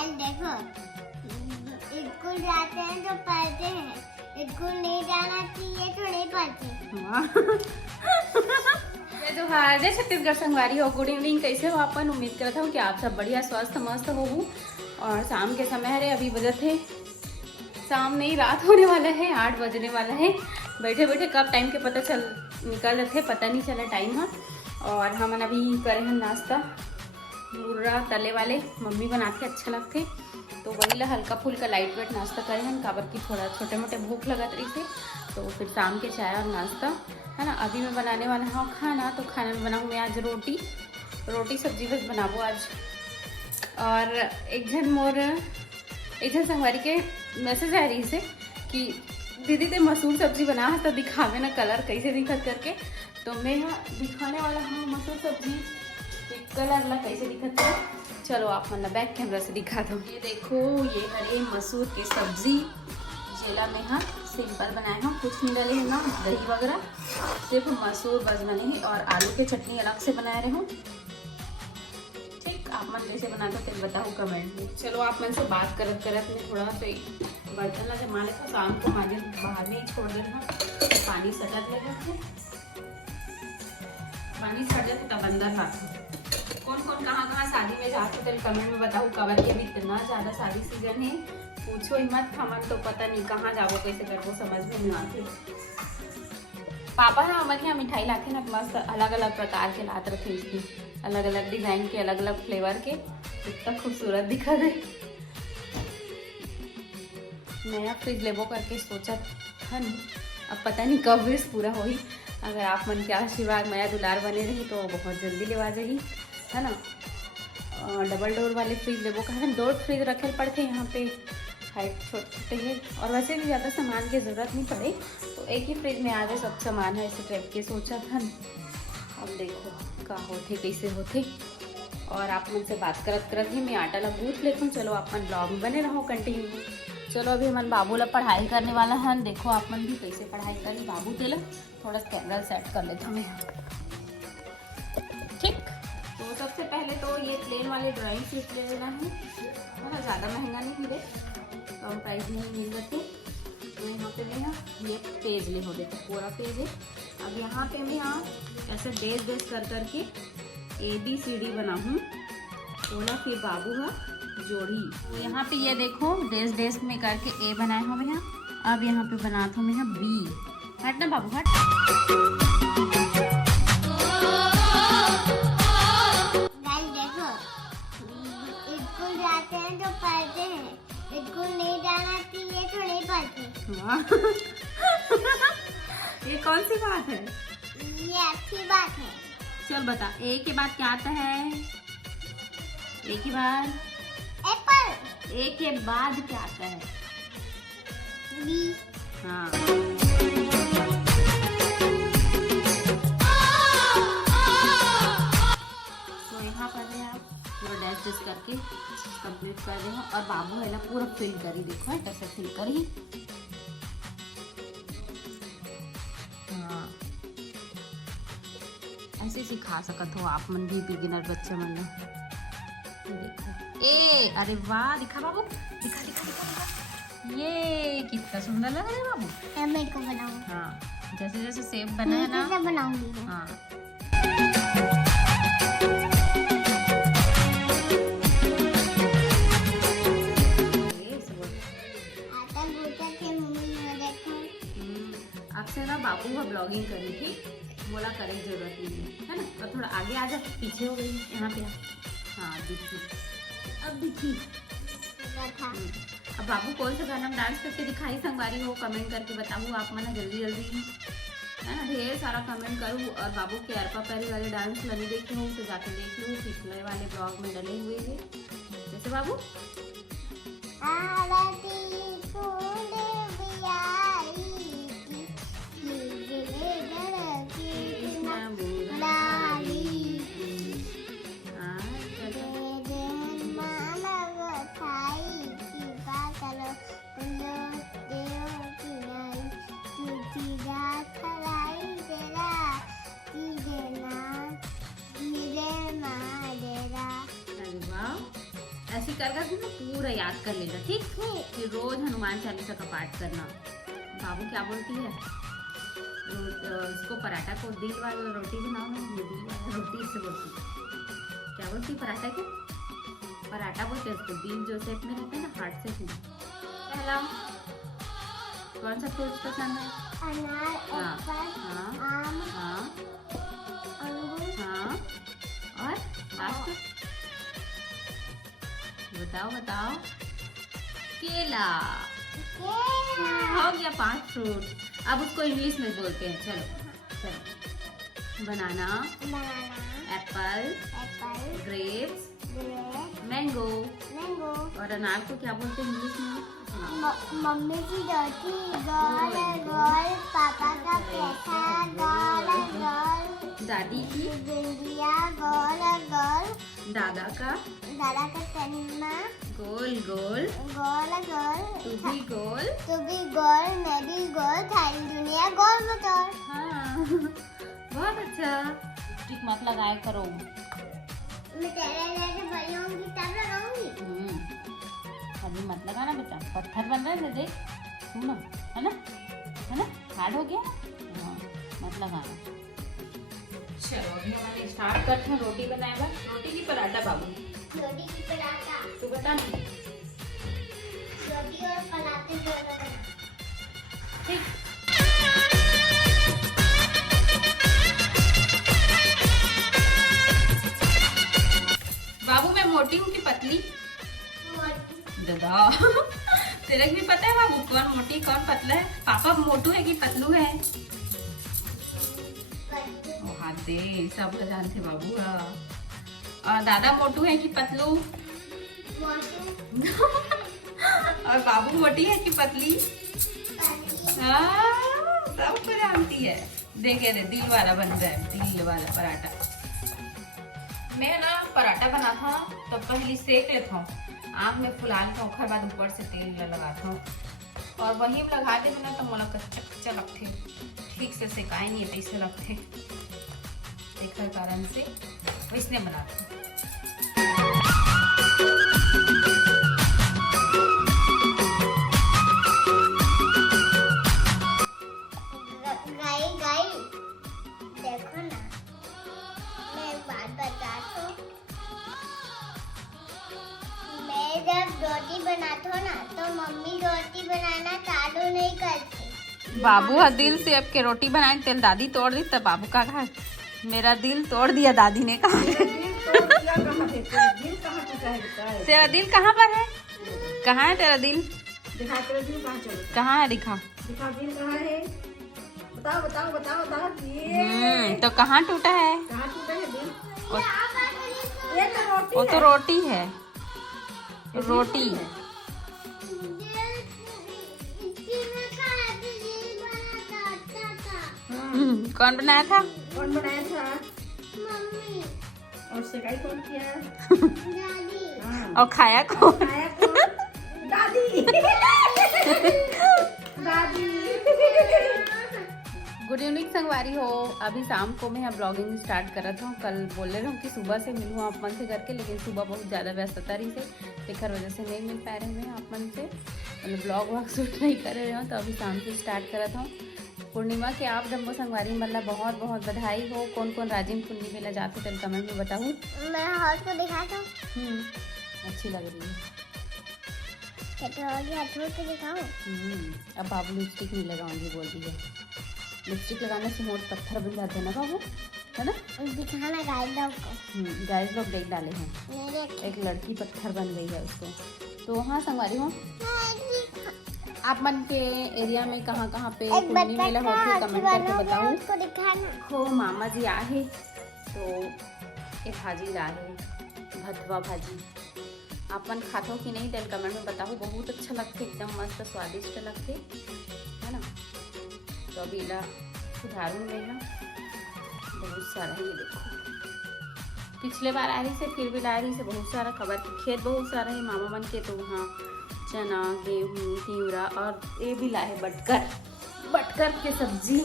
Guys देखो, school जाते हैं तो पढ़ते हैं, स्कूल नहीं जाना चाहिए तो नहीं पढ़ते। जय जोहार, जय छत्तीसगढ़ संगवारी हो। गुड इवनिंग, कैसे हो अपन? उम्मीद करता हूँ कि आप सब बढ़िया स्वस्थ मस्त हो। और शाम के समय है, अभी बजे थे शाम नहीं रात होने वाला है, 8 बजने वाला है। बैठे बैठे कब टाइम के पता चल निकल रहे, पता नहीं चला टाइम। हाँ, और हम अभी करे हैं नाश्ता, मुर्रा तले वाले मम्मी बनाते अच्छा लगते, तो वही ला हल्का फुल्का लाइट वेट नाश्ता करे हैं। काबर की थोड़ा छोटे मोटे भूख लगत रही थे, तो फिर शाम के चाय और नाश्ता है ना। अभी मैं बनाने वाला हूँ खाना, तो खाने में बनाऊँ मैं आज रोटी सब्जी बस बनाबो आज। और एक जन संगवारी के मैसेज आ रही से कि दीदी ते मसूर सब्जी बना तो दिखावे ना कलर कैसे दिखत करके, तो मैं यहाँ दिखाने वाला हूँ मसूर सब्जी कलर ला कैसे दिखत है। चलो आप मतलब बैक कैमरा से दिखा दो। ये देखो, ये हरे मसूर की सब्जी जेला में हाँ सिंपल बनाए हूँ, कुछ नहीं डाले ना दही वगैरह, सिर्फ मसूर बस बने हैं। और आलू की चटनी अलग से बनाए रहे हूँ। ठीक, आप मन कैसे बनाते हो तो बताओ कमेंट में। चलो आप मन से बात करत मैं थोड़ा सा बर्तन ला जमा ले, तो शाम को माजे बाहर में छोड़ देना, पानी सटक लेगा, पानी सट जाए तब अंदर लाता। कौन कौन कहाँ शादी में जाते तो कमेंट में बताओ। कवर के भी इतना ज़्यादा शादी सीजन है, पूछो ही मत। हमन तो पता नहीं कहाँ जाबो कैसे करबो, समझ में नहीं आते। पापा ना हमारे यहाँ मिठाई लाते ना, मस्त अलग अलग प्रकार के लाते रखे, इसकी अलग अलग डिजाइन के, अलग अलग फ्लेवर के, इतना खूबसूरत दिखा दे। नया फ्रिज लेबो करके सोचा था नहीं, अब पता नहीं कब विश पूरा होगी। अगर आप मन के आशीर्वाद नया दुलार बने रही तो बहुत जल्दी लेवा जाही, है ना। डबल डोर वाले फ्रिज लेबो का है, 2 फ्रिज रखे पड़ते यहाँ पे, हाइट छोटे छोटे हैं, और वैसे भी ज़्यादा सामान की ज़रूरत नहीं पड़े, तो एक ही फ्रिज में आ जाए सब सामान है, ऐसे टाइप के सोचा था। अब देखो का होते कैसे होते। और आप मुझसे बात करत ही मैं आटा ला गूँथ लेती हूँ। चलो आप मन ब्लॉग में बने रहो कंटिन्यू। चलो अभी मन बाबू ला पढ़ाई करने वाला है, देखो आप मन भी कैसे पढ़ाई करी बाबू तेला। थोड़ा कैमरा सेट कर लेता हूँ यहाँ, ठीक। तो सबसे पहले तो ये प्लेन वाले ड्राइंग शीट ले लेना है, ज़्यादा महंगा नहीं मिले, कम प्राइस में ही मिल जाते। तो यहाँ पे मैं ये पेज ले हो देते, पूरा पेज है। अब यहाँ पे मैं ऐसे डेस कर करके ABCD बना हूँ, बोला फिर बाबू है जोड़ी। तो यहाँ पे ये देखो डेस में करके A बनाए हूँ मैं यहाँ। अब यहाँ पे बनाता हूँ मैं यहाँ B। हट ना बाबू हट। देखो, स्कूल जाते हैं तो पढ़ते हैं, स्कूल नहीं जाना चाहिए तो नहीं पढ़ते। ये कौन सी बात है? ये अच्छी बात है। चल बता, A के बाद क्या आता है? A के बाद एप्पल। A के बाद क्या आता है? बी। हाँ, तो यहाँ पर है आप पूरा डैश करके कंप्लीट कर दे। और बाबू है ना पूरा फिल करी, देखो कैसे फिल करी। हाँ, ऐसे सिखा सकत हो आप मन भी, बिगिनर बच्चे मन देखो। अरे वाह, दिखा बाबू, दिखा दिखा दिखा दिखा, ये कितना सुंदर लग रहा है बाबू। मेरे को बनाऊं। हाँ, जैसे जैसे सेब बना है ना, बनाऊंगी। हाँ। आपसे ना बाबू का ब्लॉगिंग करी थी, बोला करे जरूरत नहीं है ना। और थोड़ा आगे आ जा, पीछे हो गई यहाँ पे। हाँ दिखी, अब दिखी। अब बाबू कौन सा गाना डांस करके दिखाई संगवारी हो, कमेंट करके बताऊँ आप मना जल्दी है ना। ढेर सारा कमेंट करूँ। और बाबू के अरपा पैरी वाले डांस नहीं देखे हो तो जाके देख लो, पिछले वाले ब्लॉग में डले हुए हैं। जैसे बाबू कर करके ना पूरा याद कर लेना, ठीक? फिर रोज हनुमान चालीसा का पाठ करना। बाबू क्या बोलती है, इसको पराठा को दिल वाला रोटी बनाओ ना, ये दिल वाला रोटी इससे बोलती है। क्या बोलती है पराठा को? पराठा बोलते हैं उसको, दिल जो शेप में रहता है ना, हार्ट शेप में। पहला कौन सा फ्रूट्स पसंद है? अनार, हाँ, एप्पल, हाँ, आम, हाँ, अंगूर, हाँ, और लास्ट बताओ बताओ। केला। हो गया 5 फ्रूट। अब उसको इंग्लिश में बोलते हैं, चलो चलो। Banana, banana, apple, apple, grapes, grape, mango. Mango. और अनार को क्या बोलते हैं इंग्लिश में? मम्मी की रोटी, गोल गोल, पापा का पैसा, गोल गोल, दादी की, भिंडिया, गोल गोल, दादा का, दादा का कन्ना, गोल गोल, गोल गोल, तू भी गोल। तू भी गोल, मैं भी गोल, सारी दुनिया गोल मटोल। हाँ बहुत अच्छा। टिक मत लगाया करो। मैं तेरे जैसे बड़ी होंगी तब लगाऊंगी। अभी मत लगाना बेटा, पत्थर बन रहे हैं, देख सुनो, है ना, है ना, हार्ड हो गया। हाँ मत लगाना। चलो अभी हमारे स्टार्ट करते हैं। रोटी बनाएगा, रोटी की पराठा बाबू? रोटी की पराठा। तू बता ना। रोटी और पराठे दोनों बना। ठीक। बाबू मैं मोटी हूँ कि पतली? दादा तेरे भी पता है बाबू कौन मोटी कौन पतला है? पापा मोटू है कि पतलू है? हाँ दे सब जानते बाबू। और दादा मोटू है कि पतलू? और बाबू मोटी है कि पतली? हाँ सब जानती है। देखे रे दिल वाला बन रहा है, दिल वाला पराठा। मैं ना पराठा बना था तो पहले सेक लेता हूँ, आँख में फुला लेता हूँ, बाद ऊपर से तेल लगाता हूँ। और वही लगाते बिना तो मोला कच्चा कच्चा लगते, ठीक से सेकाए नहीं है ऐसे लगते। एक कारण से वैसने बनाते हैं। देखो ना, मैं एक बात बताता हूँ। मैं जब रोटी बनाता हूँ ना तो मम्मी रोटी बनाना चालू नहीं करती। बाबू दिल से अब के रोटी बनाए तेल दादी तोड़ दी तब बाबू का कहा मेरा दिल तोड़ दिया दादी ने। कहा तेरा दिल कहाँ पर है? कहाँ है तेरा दिल? दिखा तेरा दिल कहाँ चला? कहाँ है दिखा? दिखा दिल कहाँ है? बताओ बताओ बताओ बताओ। ये तो कहाँ टूटा है? कहाँ टूटा है दिल? ये तो रोटी वो है। तो रोटी है, रोटी। कौन बनाया था? कौन बनाया था? मम्मी, और सेकाई कौन किया? दादी। हाँ। और खाया कौन? खाया कौन? दादी। दादी। गुड इवनिंग संगवारी हो। अभी शाम को मैं ब्लॉगिंग स्टार्ट कर रहा था। कल बोल रहे हूँ कि सुबह से मिलूँ आप मन से करके, लेकिन सुबह बहुत ज़्यादा व्यस्तता रही से बेखर वजह से नहीं मिल पा रहे हैं आप मन से, मतलब ब्लॉग वॉग शूट नहीं कर रहे हो। तो अभी शाम से स्टार्ट कर रहा था। पूर्णिमा के आप जम्बो संगवारी मतलब बहुत बहुत बधाई हो। कौन कौन राजिम कुंडी मेला जाते थे कमेंट में बताऊँ। मैं हाथ को दिखाता हूँ। अच्छी लग रही है। को दिखाऊं? अब बाबू लिपस्टिक नहीं लगाऊंगी बोल दी है। लिपस्टिक लगाने से होंठ पत्थर बन जाते हैं ना बाबू, है ना? दिखाना गाइड को। गाइस लोग देख डाले हैं, मेरे एक लड़की पत्थर बन गई है उसको। तो हाँ संगवारी हो, आप मन के एरिया में कहाँ कहाँ पे कुंडी मेला होते कमेंट करके बताऊँ। उसको दिखाना। हो मामा जी आहे तो एक भाजी लाए भथवा भाजी। आपन खातो कि नहीं तेल कमेंट में बताओ। बहुत अच्छा लगते, एकदम मस्त स्वादिष्ट लगते, है ना? तो अभी ला सुधारू में ना बहुत सारा है। ये देखो पिछले बार आ रही से फिर भी ला रही से बहुत सारा खबर की खेत बहुत सारा है मामा मन के। तो वहाँ चना गेहूँ तिवरा और ये भी लाए बटकर के सब्जी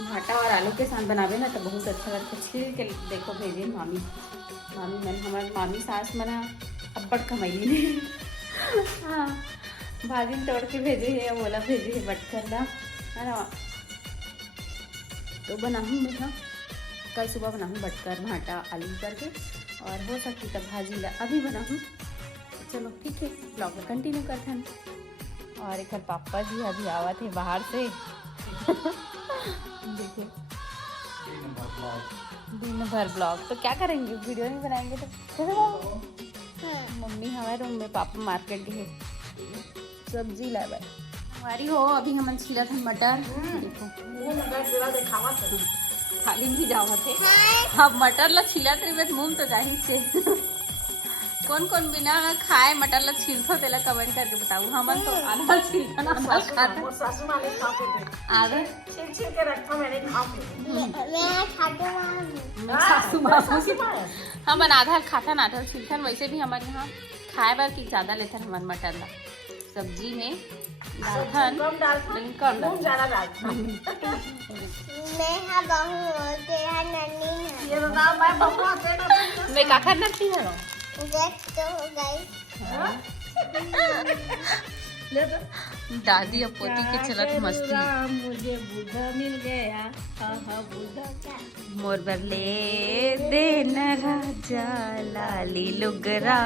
भाटा और आलू के साथ बनावे ना तो बहुत अच्छा लगता है। छील के देखो भेजे मामी मन हमारे मामी सास मना अब्बड़ कमाई ने हाँ भाजी तोड़ के भेजे है, बोला भेजे है बटकर ला, है ना। तो बनाऊँ मैं कल सुबह बनाऊँ बटकर भाटा आलू करके, और हो सकती तब भाजी ला अभी बनाऊँ। चलो ठीक है, ब्लॉग में कंटिन्यू करते हैं। और एक पापा जी अभी आवा थे बाहर से देखिए दिन भर ब्लॉग, तो क्या करेंगे, वीडियो नहीं बनाएंगे तो मम्मी हमारे रूम में, पापा मार्केट गए सब्जी लाए हमारी हो। अभी हम छीला था मटर, देखो खाली भी जावा थे अब मटर ला छीला तरी मुँह तो जाहिर से कौन कौन बिना खाए मटर ला छीलतो तेला कमेंट करके बताऊ। हमन तो आधा छीलता ना खाते, सासू माँ ने खाते थे, आधा छील के रखा मैंने खाते। मैं खाते हूँ सासू माँ हमन आधा खाता ना आधा छीलथन। वैसे भी हमारे यहाँ खाए बार की ज्यादा लेथन हमारे मटर ला, सब्जी में डालथन कम डालता, लेकिन कम खूब ज्यादा डालता। मैं हाँ बहू हूँ, तेरा नन्ही है। ये बता मैं बबुआ तेरा मैं का करना थी ना देख तो हो गई। ले तो दादी और पोती के चलत मस्ती। मुझे बूढ़ा मिल गया, हाँ बूढ़ा मोर बरले देन राजा लाली लुगरा,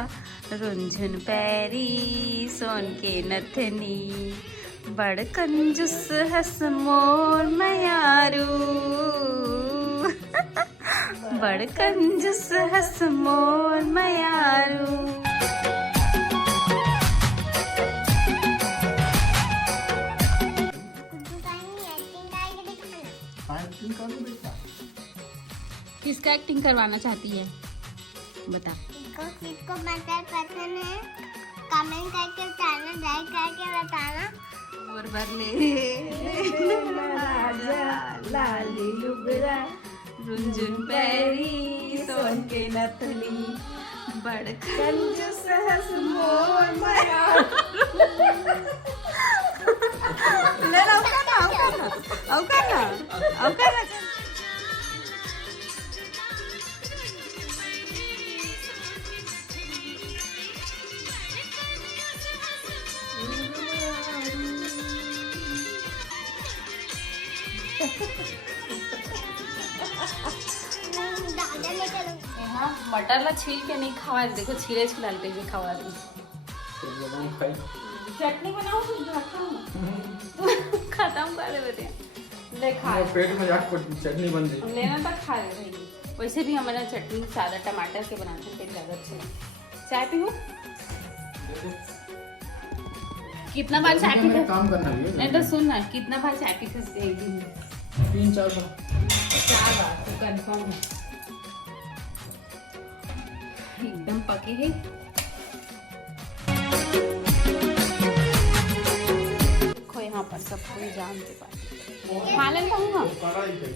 रुंझुन पैरी सोन के नथनी, बड़ कंजूस हस मोर मयारू बड़ कंजूस हस मोर मयारू। किसका एक्टिंग करवाना चाहती है बता। किसको मटर पसंद है कमेंट करके बताना, लाइक करके बताना। और बरले लाली लुगरा, रुंझुन पैरी सोन के नथनी, बड़ कंजूस हस मोर मयारू। ले लो औका ना दादा ले चलो। हाँ मटर ला छील के नहीं खावा, देखो छीले छिलाल के खावा दी। चटनी बनाओ खत्म कर दे बेटे, ले खा पेट में जाकर चटनी बन गई। लेना तक खा ले भाई। वैसे भी हमारा चटनी सादा टमाटर के बनाते हैं, ज़्यादा अच्छा। चाय पीऊँ? कितना बार चाय पी काम करना भी है। नहीं तो सुन ना, कितना बार चाय पी सकते हैं एक दिन में? 3-4 बार। 4 बार तो कंफर्म है, एकदम पके है। देखो यहाँ पर सब कोई जानते पाते खा लेता हूँ।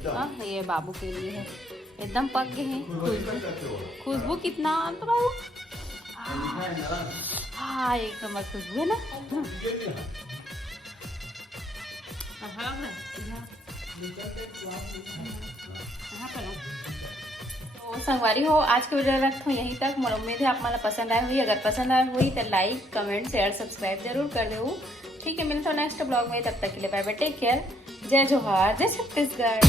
हाँ ये बाबू के लिए है, एकदम पक गए हैं। खुशबू कितना तो बाबू, हाँ एक नंबर खुशबू है ना। तो संगवारी हो, आज के वीडियो रखता हूँ यहीं तक। मोर उम्मीद है आप मला पसंद आए हुई। अगर पसंद आए हुई तो लाइक कमेंट शेयर सब्सक्राइब जरूर कर दो। ठीक है, मिलता हूँ नेक्स्ट ब्लॉग में, तब तक के लिए बाय बाय, टेक केयर, जय जोहार, जय छत्तीसगढ़।